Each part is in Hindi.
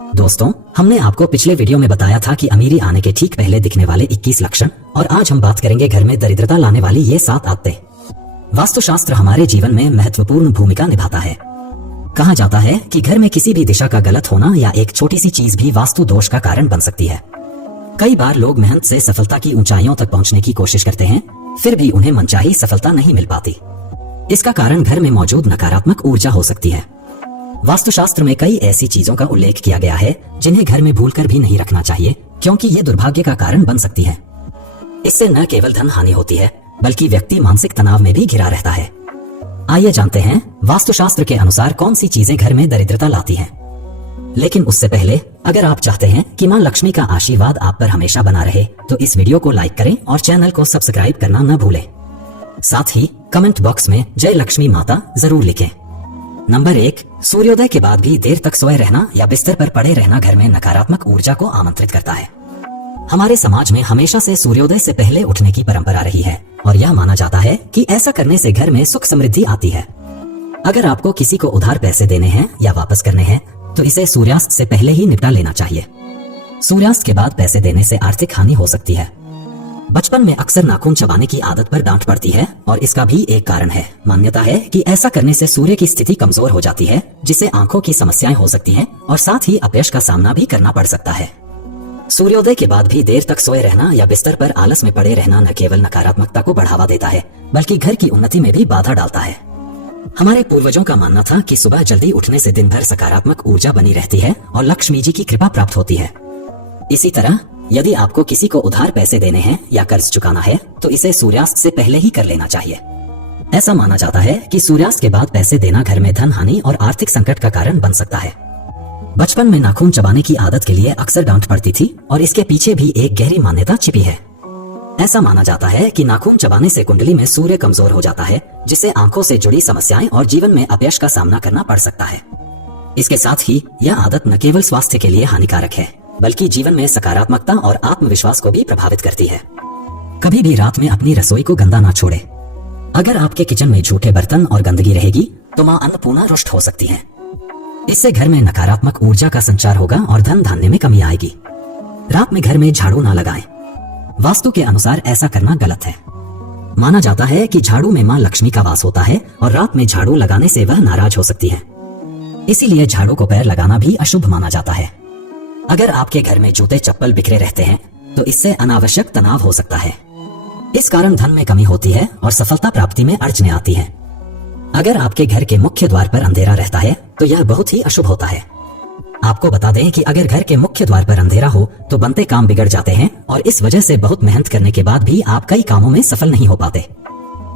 दोस्तों, हमने आपको पिछले वीडियो में बताया था कि अमीरी आने के ठीक पहले दिखने वाले 21 लक्षण, और आज हम बात करेंगे घर में दरिद्रता लाने वाली ये 7 आदतें। वास्तुशास्त्र हमारे जीवन में महत्वपूर्ण भूमिका निभाता है। कहा जाता है कि घर में किसी भी दिशा का गलत होना या एक छोटी सी चीज भी वास्तु दोष का कारण बन सकती है। कई बार लोग मेहनत से सफलता की ऊंचाइयों तक पहुंचने की कोशिश करते हैं, फिर भी उन्हें मनचाही सफलता नहीं मिल पाती। इसका कारण घर में मौजूद नकारात्मक ऊर्जा हो सकती है। वास्तुशास्त्र में कई ऐसी चीजों का उल्लेख किया गया है जिन्हें घर में भूलकर भी नहीं रखना चाहिए, क्योंकि ये दुर्भाग्य का कारण बन सकती है। इससे न केवल धन हानि होती है, बल्कि व्यक्ति मानसिक तनाव में भी घिरा रहता है। आइए जानते हैं वास्तुशास्त्र के अनुसार कौन सी चीजें घर में दरिद्रता लाती हैं। लेकिन उससे पहले अगर आप चाहते हैं कि मां लक्ष्मी का आशीर्वाद आप पर हमेशा बना रहे, तो इस वीडियो को लाइक करें और चैनल को सब्सक्राइब करना न भूलें। साथ ही कमेंट बॉक्स में जय लक्ष्मी माता जरूर लिखें। नंबर 1, सूर्योदय के बाद भी देर तक सोए रहना या बिस्तर पर पड़े रहना घर में नकारात्मक ऊर्जा को आमंत्रित करता है। हमारे समाज में हमेशा से सूर्योदय से पहले उठने की परंपरा रही है और यह माना जाता है कि ऐसा करने से घर में सुख समृद्धि आती है। अगर आपको किसी को उधार पैसे देने हैं या वापस करने हैं, तो इसे सूर्यास्त से पहले ही निपटा लेना चाहिए। सूर्यास्त के बाद पैसे देने से आर्थिक हानि हो सकती है। बचपन में अक्सर नाखून चबाने की आदत पर डांट पड़ती है और इसका भी एक कारण है। मान्यता है कि ऐसा करने से सूर्य की स्थिति कमजोर हो जाती है, जिससे आंखों की समस्याएं हो सकती हैं और साथ ही अपयश का सामना भी करना पड़ सकता है। सूर्योदय के बाद भी देर तक सोए रहना या बिस्तर पर आलस में पड़े रहना न केवल नकारात्मकता को बढ़ावा देता है, बल्कि घर की उन्नति में भी बाधा डालता है। हमारे पूर्वजों का मानना था कि सुबह जल्दी उठने से दिन भर सकारात्मक ऊर्जा बनी रहती है और लक्ष्मी जी की कृपा प्राप्त होती है। इसी तरह यदि आपको किसी को उधार पैसे देने हैं या कर्ज चुकाना है, तो इसे सूर्यास्त से पहले ही कर लेना चाहिए। ऐसा माना जाता है कि सूर्यास्त के बाद पैसे देना घर में धन हानि और आर्थिक संकट का कारण बन सकता है। बचपन में नाखून चबाने की आदत के लिए अक्सर डांट पड़ती थी और इसके पीछे भी एक गहरी मान्यता छिपी है। ऐसा माना जाता है कि नाखून चबाने से कुंडली में सूर्य कमजोर हो जाता है, जिससे आंखों से जुड़ी समस्याएं और जीवन में अपयश का सामना करना पड़ सकता है। इसके साथ ही यह आदत न केवल स्वास्थ्य के लिए हानिकारक है, बल्कि जीवन में सकारात्मकता और आत्मविश्वास को भी प्रभावित करती है। कभी भी रात में अपनी रसोई को गंदा ना छोड़े। अगर आपके किचन में झूठे बर्तन और गंदगी रहेगी, तो मां अन्नपूर्णा रुष्ट हो सकती है। इससे घर में नकारात्मक ऊर्जा का संचार होगा और धन धान्य में कमी आएगी। रात में घर में झाड़ू ना लगाएं। वास्तु के अनुसार ऐसा करना गलत है। माना जाता है कि झाड़ू में मां लक्ष्मी का वास होता है और रात में झाड़ू लगाने से वह नाराज हो सकती है। इसीलिए झाड़ू को पैर लगाना भी अशुभ माना जाता है। अगर आपके घर में जूते चप्पल बिखरे रहते हैं, तो इससे अनावश्यक तनाव हो सकता है। इस कारण धन में कमी होती है और सफलता प्राप्ति में अड़चनें आती हैं। अगर आपके घर के मुख्य द्वार पर अंधेरा रहता है, तो यह बहुत ही अशुभ होता है। आपको बता दें कि अगर घर के मुख्य द्वार पर अंधेरा हो, तो बनते काम बिगड़ जाते हैं और इस वजह से बहुत मेहनत करने के बाद भी आप कई कामों में सफल नहीं हो पाते।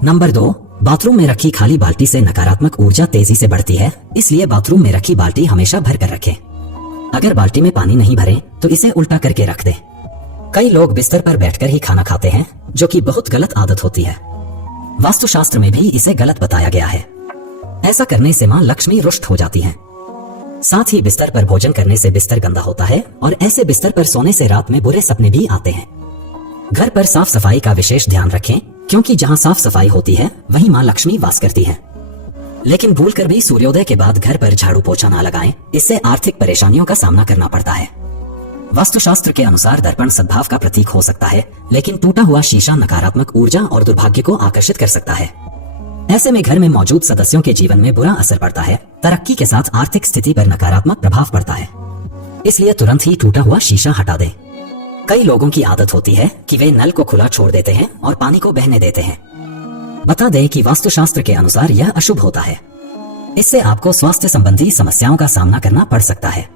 नंबर 2, बाथरूम में रखी खाली बाल्टी से नकारात्मक ऊर्जा तेजी से बढ़ती है, इसलिए बाथरूम में रखी बाल्टी हमेशा भर कर रखें। अगर बाल्टी में पानी नहीं भरे, तो इसे उल्टा करके रख दें। कई लोग बिस्तर पर बैठकर ही खाना खाते हैं, जो कि बहुत गलत आदत होती है। वास्तुशास्त्र में भी इसे गलत बताया गया है। ऐसा करने से मां लक्ष्मी रुष्ट हो जाती हैं। साथ ही बिस्तर पर भोजन करने से बिस्तर गंदा होता है और ऐसे बिस्तर पर सोने से रात में बुरे सपने भी आते हैं। घर पर साफ सफाई का विशेष ध्यान रखें, क्योंकि जहां साफ सफाई होती है वहीं मां लक्ष्मी वास करती है। लेकिन भूलकर भी सूर्योदय के बाद घर पर झाड़ू पोछा ना लगाएं, इससे आर्थिक परेशानियों का सामना करना पड़ता है। वास्तुशास्त्र के अनुसार दर्पण सद्भाव का प्रतीक हो सकता है, लेकिन टूटा हुआ शीशा नकारात्मक ऊर्जा और दुर्भाग्य को आकर्षित कर सकता है। ऐसे में घर में मौजूद सदस्यों के जीवन में बुरा असर पड़ता है। तरक्की के साथ आर्थिक स्थिति पर नकारात्मक प्रभाव पड़ता है। इसलिए तुरंत ही टूटा हुआ शीशा हटा दें। कई लोगों की आदत होती है कि वे नल को खुला छोड़ देते हैं और पानी को बहने देते हैं। बता दें कि वास्तुशास्त्र के अनुसार यह अशुभ होता है। इससे आपको स्वास्थ्य संबंधी समस्याओं का सामना करना पड़ सकता है।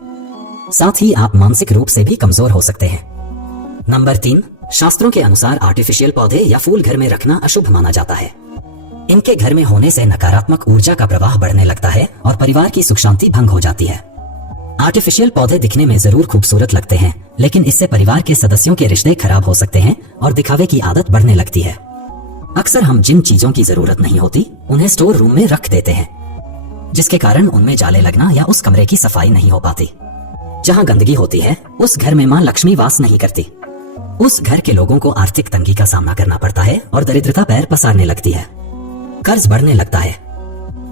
साथ ही आप मानसिक रूप से भी कमजोर हो सकते हैं। नंबर 3, शास्त्रों के अनुसार आर्टिफिशियल पौधे या फूल घर में रखना अशुभ माना जाता है। इनके घर में होने से नकारात्मक ऊर्जा का प्रवाह बढ़ने लगता है और परिवार की सुख शांति भंग हो जाती है। आर्टिफिशियल पौधे दिखने में जरूर खूबसूरत लगते हैं, लेकिन इससे परिवार के सदस्यों के रिश्ते खराब हो सकते हैं और दिखावे की आदत बढ़ने लगती है। अक्सर हम जिन चीजों की जरूरत नहीं होती, उन्हें स्टोर रूम में रख देते हैं, जिसके कारण उनमें जाले लगना या उस कमरे की सफाई नहीं हो पाती। जहां गंदगी होती है, उस घर में मां लक्ष्मी वास नहीं करती। उस घर के लोगों को आर्थिक तंगी का सामना करना पड़ता है और दरिद्रता पैर पसारने लगती है। कर्ज बढ़ने लगता है।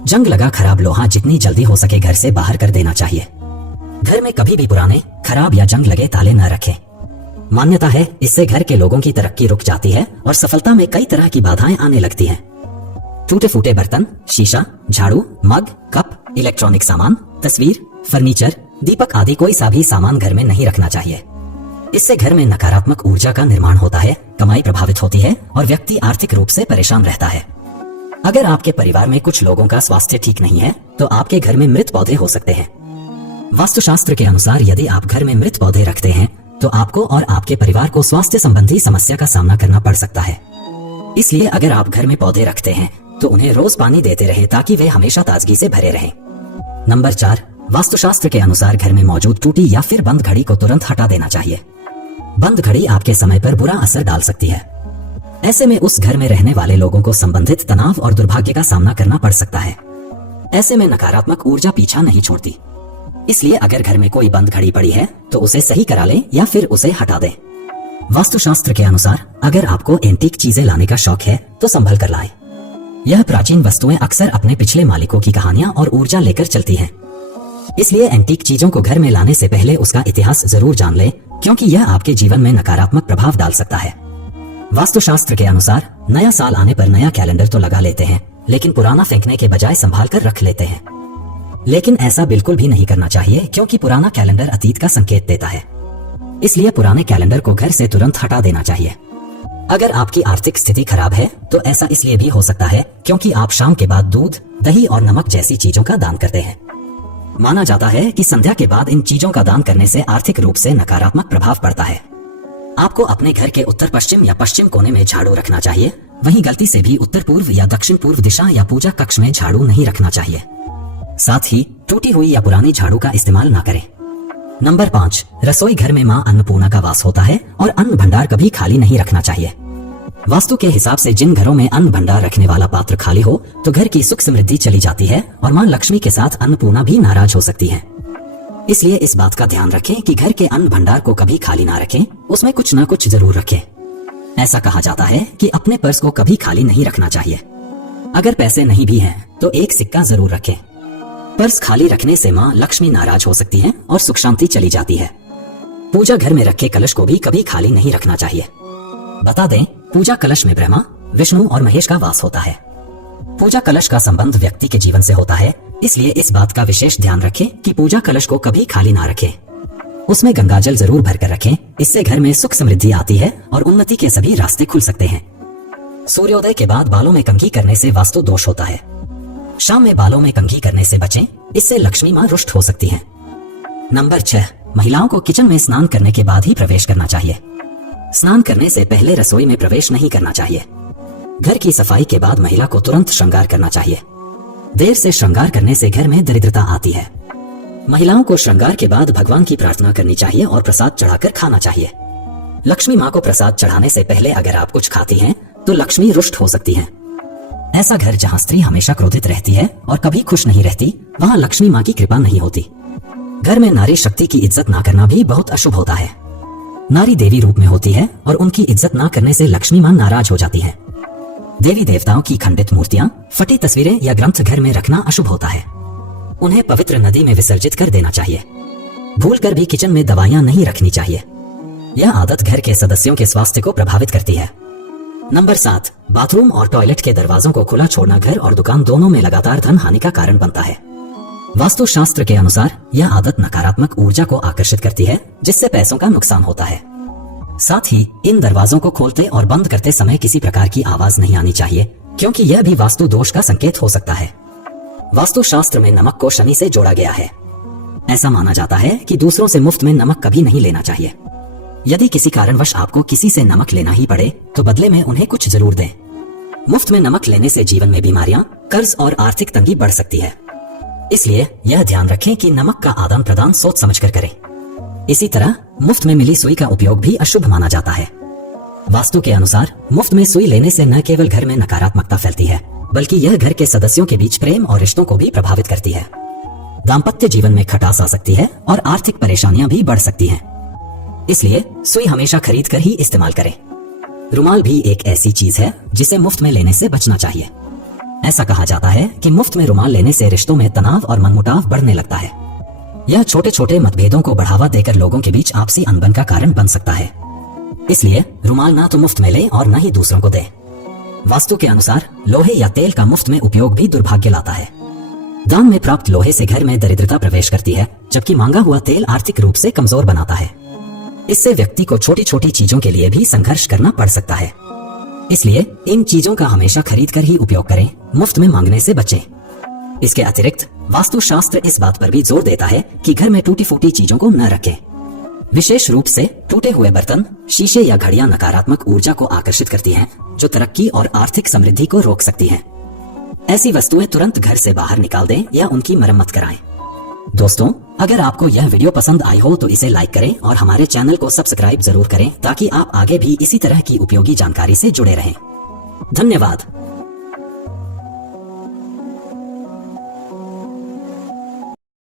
जंग लगा खराब लोहा जितनी जल्दी हो सके घर से बाहर कर देना चाहिए। घर में कभी भी पुराने, खराब या जंग लगे ताले न रखें। मान्यता है इससे घर के लोगों की तरक्की रुक जाती है और सफलता में कई तरह की बाधाएं आने लगती हैं। टूटे फूटे बर्तन, शीशा, झाड़ू, मग, कप, इलेक्ट्रॉनिक सामान, तस्वीर, फर्नीचर, दीपक आदि कोई सा भी सामान घर में नहीं रखना चाहिए। इससे घर में नकारात्मक ऊर्जा का निर्माण होता है, कमाई प्रभावित होती है और व्यक्ति आर्थिक रूप से परेशान रहता है। अगर आपके परिवार में कुछ लोगों का स्वास्थ्य ठीक नहीं है तो आपके घर में मृत पौधे हो सकते हैं। वास्तुशास्त्र के अनुसार यदि आप घर में मृत पौधे रखते हैं तो आपको और आपके परिवार को स्वास्थ्य संबंधी समस्या का सामना करना पड़ सकता है। इसलिए अगर आप घर में पौधे रखते हैं तो उन्हें रोज पानी देते रहें ताकि वे हमेशा ताजगी से भरे रहें। नंबर 4, वास्तुशास्त्र के अनुसार घर में मौजूद टूटी या फिर बंद घड़ी को तुरंत हटा देना चाहिए। बंद घड़ी आपके समय पर बुरा असर डाल सकती है। ऐसे में उस घर में रहने वाले लोगों को संबंधित तनाव और दुर्भाग्य का सामना करना पड़ सकता है। ऐसे में नकारात्मक ऊर्जा पीछा नहीं छोड़ती। इसलिए अगर घर में कोई बंद घड़ी पड़ी है तो उसे सही करा लें या फिर उसे हटा दें। वास्तुशास्त्र के अनुसार अगर आपको एंटीक चीजें लाने का शौक है तो संभल कर लाएं। यह प्राचीन वस्तुएं अक्सर अपने पिछले मालिकों की कहानियां और ऊर्जा लेकर चलती हैं। इसलिए एंटीक चीजों को घर में लाने से पहले उसका इतिहास जरूर जान लें, क्योंकि यह आपके जीवन में नकारात्मक प्रभाव डाल सकता है। वास्तुशास्त्र के अनुसार नया साल आने पर नया कैलेंडर तो लगा लेते हैं, लेकिन पुराना फेंकने के बजाय संभाल कर रख लेते हैं। लेकिन ऐसा बिल्कुल भी नहीं करना चाहिए, क्योंकि पुराना कैलेंडर अतीत का संकेत देता है। इसलिए पुराने कैलेंडर को घर से तुरंत हटा देना चाहिए। अगर आपकी आर्थिक स्थिति खराब है तो ऐसा इसलिए भी हो सकता है क्योंकि आप शाम के बाद दूध, दही और नमक जैसी चीजों का दान करते हैं। माना जाता है कि संध्या के बाद इन चीजों का दान करने से आर्थिक रूप से नकारात्मक प्रभाव पड़ता है। आपको अपने घर के उत्तर पश्चिम या पश्चिम कोने में झाड़ू रखना चाहिए। वहीं गलती से भी उत्तर पूर्व या दक्षिण पूर्व दिशा या पूजा कक्ष में झाड़ू नहीं रखना चाहिए। साथ ही टूटी हुई या पुरानी झाड़ू का इस्तेमाल न करें। नंबर 5, रसोई घर में मां अन्नपूर्णा का वास होता है और अन्न भंडार कभी खाली नहीं रखना चाहिए। वास्तु के हिसाब से जिन घरों में अन्न भंडार रखने वाला पात्र खाली हो तो घर की सुख समृद्धि चली जाती है और मां लक्ष्मी के साथ अन्नपूर्णा भी नाराज हो सकती है। इसलिए इस बात का ध्यान रखें कि घर के अन्न भंडार को कभी खाली ना रखें, उसमें कुछ न कुछ जरूर रखें। ऐसा कहा जाता है कि अपने पर्स को कभी खाली नहीं रखना चाहिए। अगर पैसे नहीं भी हैं तो एक सिक्का जरूर रखें। पर्स खाली रखने से मां लक्ष्मी नाराज हो सकती है और सुख शांति चली जाती है। पूजा घर में रखे कलश को भी कभी खाली नहीं रखना चाहिए। बता दें, पूजा कलश में ब्रह्मा, विष्णु और महेश का वास होता है। पूजा कलश का संबंध व्यक्ति के जीवन से होता है, इसलिए इस बात का विशेष ध्यान रखें कि पूजा कलश को कभी खाली ना रखें। उसमें गंगाजल जरूर भरकर रखें। इससे घर में सुख समृद्धि आती है और उन्नति के सभी रास्ते खुल सकते हैं। सूर्योदय के बाद बालों में कंघी करने से वास्तु दोष होता है। शाम में बालों में कंघी करने से बचें, इससे लक्ष्मी मां रुष्ट हो सकती हैं। नंबर 6, महिलाओं को किचन में स्नान करने के बाद ही प्रवेश करना चाहिए। स्नान करने से पहले रसोई में प्रवेश नहीं करना चाहिए। घर की सफाई के बाद महिला को तुरंत श्रृंगार करना चाहिए। देर से श्रृंगार करने से घर में दरिद्रता आती है। महिलाओं को श्रृंगार के बाद भगवान की प्रार्थना करनी चाहिए और प्रसाद चढ़ाकर खाना चाहिए। लक्ष्मी मां को प्रसाद चढ़ाने से पहले अगर आप कुछ खाती हैं तो लक्ष्मी रुष्ट हो सकती हैं। ऐसा घर जहां स्त्री हमेशा क्रोधित रहती है और कभी खुश नहीं रहती, वहां लक्ष्मी मां की कृपा नहीं होती। घर में नारी शक्ति की इज्जत ना करना भी बहुत अशुभ होता है। नारी देवी रूप में होती है और उनकी इज्जत ना करने से लक्ष्मी मां नाराज हो जाती है। देवी देवताओं की खंडित मूर्तियां, फटी तस्वीरें या ग्रंथ घर में रखना अशुभ होता है। उन्हें पवित्र नदी में विसर्जित कर देना चाहिए। भूलकर भी किचन में दवाइयां नहीं रखनी चाहिए। यह आदत घर के सदस्यों के स्वास्थ्य को प्रभावित करती है। नंबर 7, बाथरूम और टॉयलेट के दरवाजों को खुला छोड़ना घर और दुकान दोनों में लगातार धन हानि का कारण बनता है। वास्तुशास्त्र के अनुसार यह आदत नकारात्मक ऊर्जा को आकर्षित करती है, जिससे पैसों का नुकसान होता है। साथ ही इन दरवाजों को खोलते और बंद करते समय किसी प्रकार की आवाज नहीं आनी चाहिए, क्योंकि यह भी वास्तु दोष का संकेत हो सकता है। वास्तुशास्त्र में नमक को शनि से जोड़ा गया है। ऐसा माना जाता है कि दूसरों से मुफ्त में नमक कभी नहीं लेना चाहिए। यदि किसी कारणवश आपको किसी से नमक लेना ही पड़े तो बदले में उन्हें कुछ जरूर दें। मुफ्त में नमक लेने से जीवन में बीमारियां, कर्ज और आर्थिक तंगी बढ़ सकती है। इसलिए यह ध्यान रखें कि नमक का आदान प्रदान सोच समझकर करें। इसी तरह मुफ्त में मिली सुई का उपयोग भी अशुभ माना जाता है। वास्तु के अनुसार मुफ्त में सुई लेने से न केवल घर में नकारात्मकता फैलती है, बल्कि यह घर के सदस्यों के बीच प्रेम और रिश्तों को भी प्रभावित करती है। दाम्पत्य जीवन में खटास आ सकती है और आर्थिक परेशानियां भी बढ़ सकती हैं। इसलिए सुई हमेशा खरीद कर ही इस्तेमाल करें। रुमाल भी एक ऐसी चीज है जिसे मुफ्त में लेने से बचना चाहिए। ऐसा कहा जाता है कि मुफ्त में रुमाल लेने से रिश्तों में तनाव और मनमुटाव बढ़ने लगता है। यह छोटे छोटे मतभेदों को बढ़ावा देकर लोगों के बीच आपसी अनबन का कारण बन सकता है। इसलिए रुमाल ना तो मुफ्त में लें और न ही दूसरों को दें। वास्तु के अनुसार लोहे या तेल का मुफ्त में उपयोग भी दुर्भाग्य लाता है। दान में प्राप्त लोहे से घर में दरिद्रता प्रवेश करती है, जबकि मांगा हुआ तेल आर्थिक रूप से कमजोर बनाता है। इससे व्यक्ति को छोटी छोटी चीजों के लिए भी संघर्ष करना पड़ सकता है। इसलिए इन चीजों का हमेशा खरीद कर ही उपयोग करें, मुफ्त में मांगने से बचें। इसके अतिरिक्त वास्तुशास्त्र इस बात पर भी जोर देता है कि घर में टूटी फूटी चीजों को न रखें। विशेष रूप से टूटे हुए बर्तन, शीशे या घड़ियां नकारात्मक ऊर्जा को आकर्षित करती हैं, जो तरक्की और आर्थिक समृद्धि को रोक सकती हैं। ऐसी वस्तुएं तुरंत घर से बाहर निकाल दें या उनकी मरम्मत कराएं। दोस्तों, अगर आपको यह वीडियो पसंद आई हो तो इसे लाइक करें और हमारे चैनल को सब्सक्राइब जरूर करें, ताकि आप आगे भी इसी तरह की उपयोगी जानकारी से जुड़े रहें। धन्यवाद।